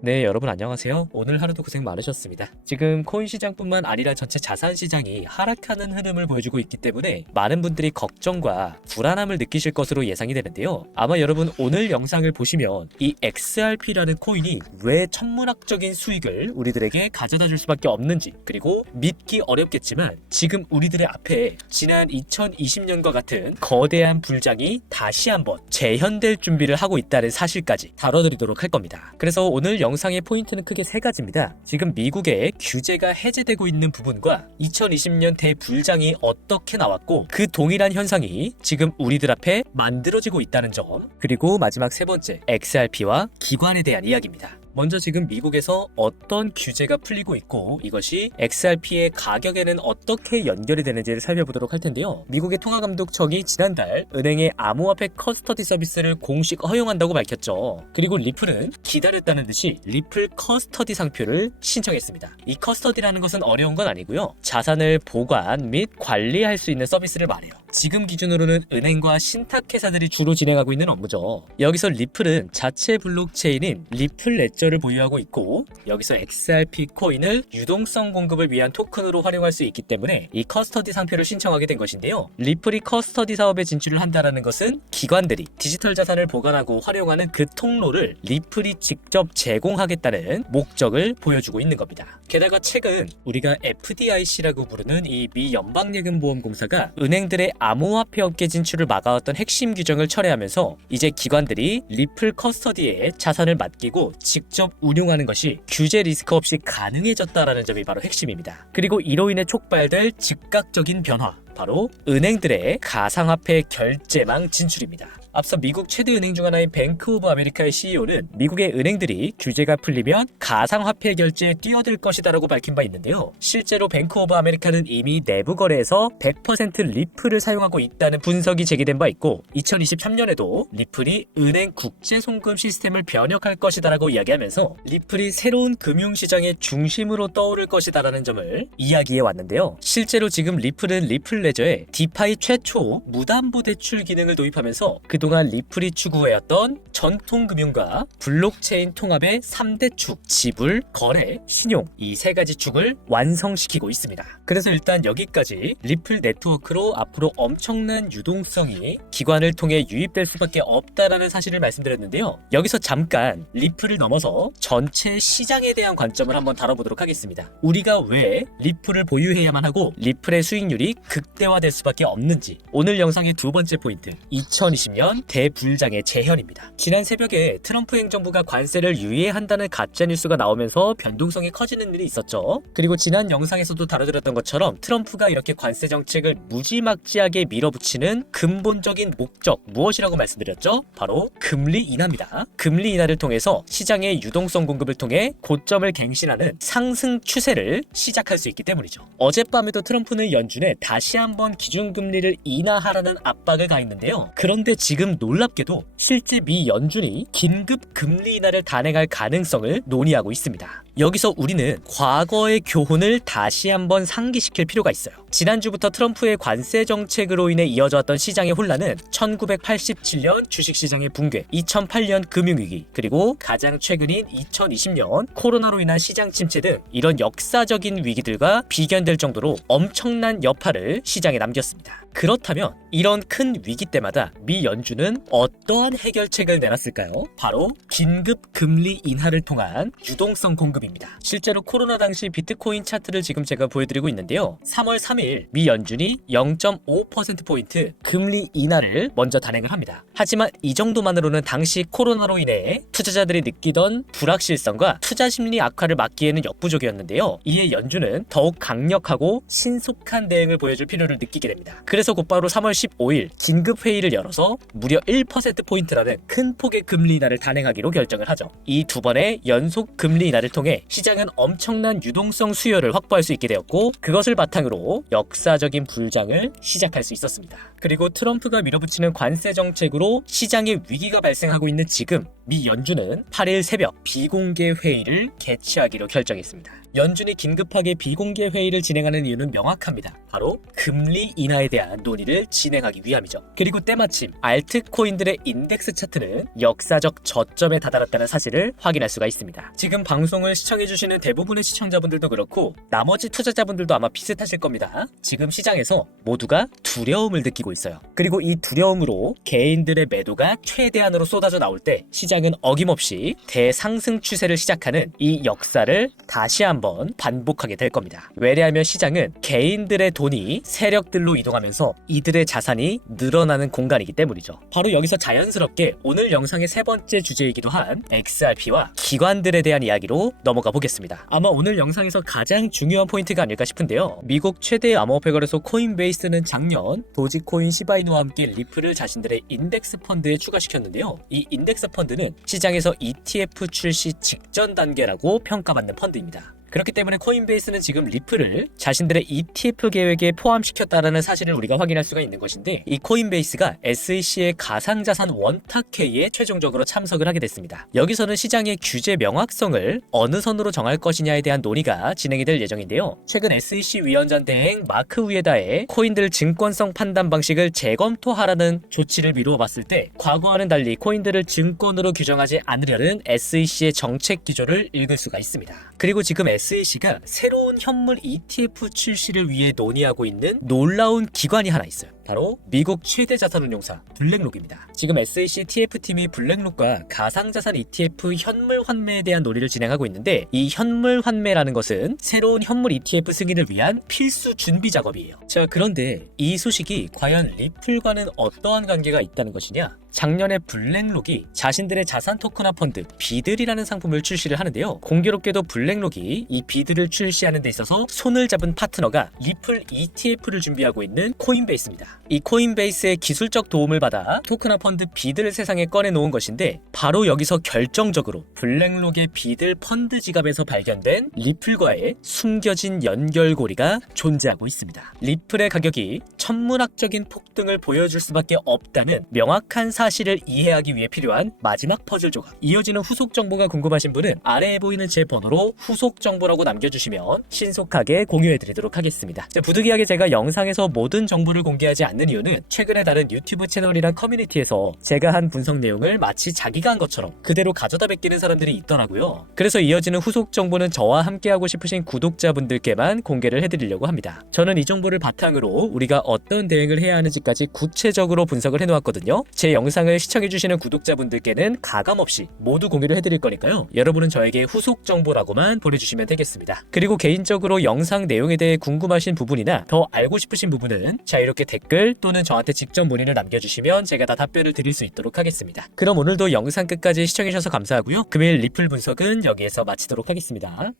네, 여러분 안녕하세요. 오늘 하루도 고생 많으셨습니다. 지금 코인 시장뿐만 아니라 전체 자산 시장이 하락하는 흐름을 보여주고 있기 때문에 많은 분들이 걱정과 불안함을 느끼실 것으로 예상이 되는데요. 아마 여러분 오늘 영상을 보시면 이 XRP라는 코인이 왜 천문학적인 수익을 우리들에게 가져다 줄 수밖에 없는지, 그리고 믿기 어렵겠지만 지금 우리들의 앞에 지난 2020년과 같은 거대한 불장이 다시 한번 재현될 준비를 하고 있다는 사실까지 다뤄드리도록 할 겁니다. 그래서 오늘 영상의 포인트는 크게 세 가지입니다. 지금 미국의 규제가 해제되고 있는 부분과 2020년 대불장이 어떻게 나왔고 그 동일한 현상이 지금 우리들 앞에 만들어지고 있다는 점, 그리고 마지막 세 번째, XRP와 기관에 대한 이야기입니다. 먼저 지금 미국에서 어떤 규제가 풀리고 있고 이것이 XRP의 가격에는 어떻게 연결이 되는지를 살펴보도록 할 텐데요. 미국의 통화감독청이 지난달 은행의 암호화폐 커스터디 서비스를 공식 허용한다고 밝혔죠. 그리고 리플은 기다렸다는 듯이 리플 커스터디 상표를 신청했습니다. 이 커스터디라는 것은 어려운 건 아니고요. 자산을 보관 및 관리할 수 있는 서비스를 말해요. 지금 기준으로는 은행과 신탁회사들이 주로 진행하고 있는 업무죠. 여기서 리플은 자체 블록체인인 리플 레저를 보유하고 있고, 여기서 XRP 코인을 유동성 공급을 위한 토큰으로 활용할 수 있기 때문에 이 커스터디 상표를 신청하게 된 것인데요. 리플이 커스터디 사업에 진출을 한다는 것은 기관들이 디지털 자산을 보관하고 활용하는 그 통로를 리플이 직접 제공하겠다는 목적을 보여주고 있는 겁니다. 게다가 최근 우리가 FDIC라고 부르는 이 미 연방예금보험공사가 은행들의 암호화폐 업계 진출을 막아왔던 핵심 규정을 철회하면서 이제 기관들이 리플 커스터디에 자산을 맡기고 직접 운용하는 것이 규제 리스크 없이 가능해졌다라는 점이 바로 핵심입니다. 그리고 이로 인해 촉발될 즉각적인 변화, 바로 은행들의 가상화폐 결제망 진출입니다. 앞서 미국 최대 은행 중 하나인 뱅크 오브 아메리카의 CEO는 미국의 은행들이 규제가 풀리면 가상화폐 결제에 뛰어들 것이다라고 밝힌 바 있는데요. 실제로 뱅크 오브 아메리카는 이미 내부 거래에서 100% 리플을 사용하고 있다는 분석이 제기된 바 있고, 2023년에도 리플이 은행 국제 송금 시스템을 변혁할 것이다라고 이야기하면서 리플이 새로운 금융시장의 중심으로 떠오를 것이다라는 점을 이야기해 왔는데요. 실제로 지금 리플은 리플 레저에 디파이 최초 무담보 대출 기능을 도입하면서 그동안 리플이 추구해왔던 전통금융과 블록체인 통합의 3대 축, 지불, 거래, 신용, 이 세 가지 축을 완성시키고 있습니다. 그래서 일단 여기까지 리플 네트워크로 앞으로 엄청난 유동성이 기관을 통해 유입될 수밖에 없다라는 사실을 말씀드렸는데요. 여기서 잠깐 리플을 넘어서 전체 시장에 대한 관점을 한번 다뤄보도록 하겠습니다. 우리가 왜 리플을 보유해야만 하고 리플의 수익률이 극대화될 수밖에 없는지, 오늘 영상의 두 번째 포인트, 2020년 대불장의 재현입니다. 지난 새벽에 트럼프 행정부가 관세를 유예한다는 가짜뉴스가 나오면서 변동성이 커지는 일이 있었죠. 그리고 지난 영상에서도 다뤄드렸던 것처럼 트럼프가 이렇게 관세 정책을 무지막지하게 밀어붙이는 근본적인 목적 무엇이라고 말씀드렸죠? 바로 금리 인하입니다. 금리 인하를 통해서 시장의 유동성 공급을 통해 고점을 갱신하는 상승 추세를 시작할 수 있기 때문이죠. 어젯밤에도 트럼프는 연준에 다시 한번 기준금리를 인하하라는 압박을 가했는데요. 그런데 지금 놀랍게도 실제 미 연준이 긴급 금리 인하를 단행할 가능성을 논의하고 있습니다. 여기서 우리는 과거의 교훈을 다시 한번 상기시킬 필요가 있어요. 지난주부터 트럼프의 관세 정책으로 인해 이어져왔던 시장의 혼란은 1987년 주식시장의 붕괴, 2008년 금융위기, 그리고 가장 최근인 2020년 코로나로 인한 시장 침체 등 이런 역사적인 위기들과 비견될 정도로 엄청난 여파를 시장에 남겼습니다. 그렇다면 이런 큰 위기 때마다 미 연준은 어떠한 해결책을 내놨을까요? 바로 긴급 금리 인하를 통한 유동성 공급입니다. 실제로 코로나 당시 비트코인 차트를 지금 제가 보여드리고 있는데요. 3월 3일 미 연준이 0.5%포인트 금리 인하를 먼저 단행을 합니다. 하지만 이 정도만으로는 당시 코로나로 인해 투자자들이 느끼던 불확실성과 투자 심리 악화를 막기에는 역부족이었는데요. 이에 연준은 더욱 강력하고 신속한 대응을 보여줄 필요를 느끼게 됩니다. 그래서 곧바로 3월 15일 긴급 회의를 열어서 무려 1%포인트라는 큰 폭의 금리 인하를 단행하기로 결정을 하죠. 이 두 번의 연속 금리 인하를 통해 때문에 시장은 엄청난 유동성 수요를 확보할 수 있게 되었고, 그것을 바탕으로 역사적인 불장을 시작할 수 있었습니다. 그리고 트럼프가 밀어붙이는 관세 정책으로 시장에 위기가 발생하고 있는 지금 미 연준은 8일 새벽 비공개 회의를 개최하기로 결정했습니다. 연준이 긴급하게 비공개 회의를 진행하는 이유는 명확합니다. 바로 금리 인하에 대한 논의를 진행하기 위함이죠. 그리고 때마침 알트코인들의 인덱스 차트는 역사적 저점에 다다랐다는 사실을 확인할 수가 있습니다. 지금 방송을 시청해주시는 대부분의 시청자분들도 그렇고 나머지 투자자분들도 아마 비슷하실 겁니다. 지금 시장에서 모두가 두려움을 느끼고 있어요. 그리고 이 두려움으로 개인들의 매도가 최대한으로 쏟아져 나올 때 시장은 어김없이 대상승 추세를 시작하는 이 역사를 다시 한번 반복하게 될 겁니다. 왜냐하면 시장은 개인들의 돈이 세력들로 이동하면서 이들의 자산이 늘어나는 공간이기 때문이죠. 바로 여기서 자연스럽게 오늘 영상의 세 번째 주제이기도 한 XRP와 기관들에 대한 이야기로 넘어가 보겠습니다. 아마 오늘 영상에서 가장 중요한 포인트가 아닐까 싶은데요. 미국 최대의 암호화폐 거래소 코인베이스는 작년 도지코인 시바이누와 함께 리플을 자신들의 인덱스 펀드에 추가시켰는데요. 이 인덱스 펀드는 시장에서 ETF 출시 직전 단계라고 평가받는 펀드입니다. 그렇기 때문에 코인베이스는 지금 리플을 자신들의 ETF 계획에 포함시켰다라는 사실을 우리가 확인할 수가 있는 것인데, 이 코인베이스가 SEC의 가상자산 원탁회의에 최종적으로 참석을 하게 됐습니다. 여기서는 시장의 규제 명확성을 어느 선으로 정할 것이냐에 대한 논의가 진행이 될 예정인데요. 최근 SEC 위원장 대행 마크 우에다의 코인들 증권성 판단 방식을 재검토하라는 조치를 미루어 봤을 때, 과거와는 달리 코인들을 증권으로 규정하지 않으려는 SEC의 정책 기조를 읽을 수가 있습니다. 그리고 지금 SEC가 새로운 현물 ETF 출시를 위해 논의하고 있는 놀라운 기관이 하나 있어요. 바로 미국 최대 자산운용사 블랙록입니다. 지금 SEC TF팀이 블랙록과 가상자산 ETF 현물 환매에 대한 논의를 진행하고 있는데, 이 현물 환매라는 것은 새로운 현물 ETF 승인을 위한 필수 준비 작업이에요. 자, 그런데 이 소식이 과연 리플과는 어떠한 관계가 있다는 것이냐? 작년에 블랙록이 자신들의 자산 토큰화 펀드 비들이라는 상품을 출시를 하는데요. 공교롭게도 블랙록이 이 비들을 출시하는 데 있어서 손을 잡은 파트너가 리플 ETF를 준비하고 있는 코인베이스입니다. 이 코인베이스의 기술적 도움을 받아 토큰화 펀드 비들을 세상에 꺼내놓은 것인데, 바로 여기서 결정적으로 블랙록의 비들 펀드 지갑에서 발견된 리플과의 숨겨진 연결고리가 존재하고 있습니다. 리플의 가격이 천문학적인 폭등을 보여줄 수밖에 없다는 명확한 사실을 이해하기 위해 필요한 마지막 퍼즐 조각. 이어지는 후속 정보가 궁금하신 분은 아래에 보이는 제 번호로 후속 정보라고 남겨주시면 신속하게 공유해드리도록 하겠습니다. 부득이하게 제가 영상에서 모든 정보를 공개하지 않는 이유는 최근에 다른 유튜브 채널이랑 커뮤니티에서 제가 한 분석 내용을 마치 자기가 한 것처럼 그대로 가져다 베끼는 사람들이 있더라고요. 그래서 이어지는 후속 정보는 저와 함께하고 싶으신 구독자분들께만 공개를 해드리려고 합니다. 저는 이 정보를 바탕으로 우리가 어떤 대응을 해야 하는지까지 구체적으로 분석을 해놓았거든요. 제 영상을 시청해주시는 구독자분들께는 가감없이 모두 공유를 해드릴 거니까요. 여러분은 저에게 후속 정보라고만 보내주시면 되겠습니다. 그리고 개인적으로 영상 내용에 대해 궁금하신 부분이나 더 알고 싶으신 부분은 자유롭게 댓글 또는 저한테 직접 문의를 남겨주시면 제가 다 답변을 드릴 수 있도록 하겠습니다. 그럼 오늘도 영상 끝까지 시청해주셔서 감사하고요. 금일 리플 분석은 여기에서 마치도록 하겠습니다.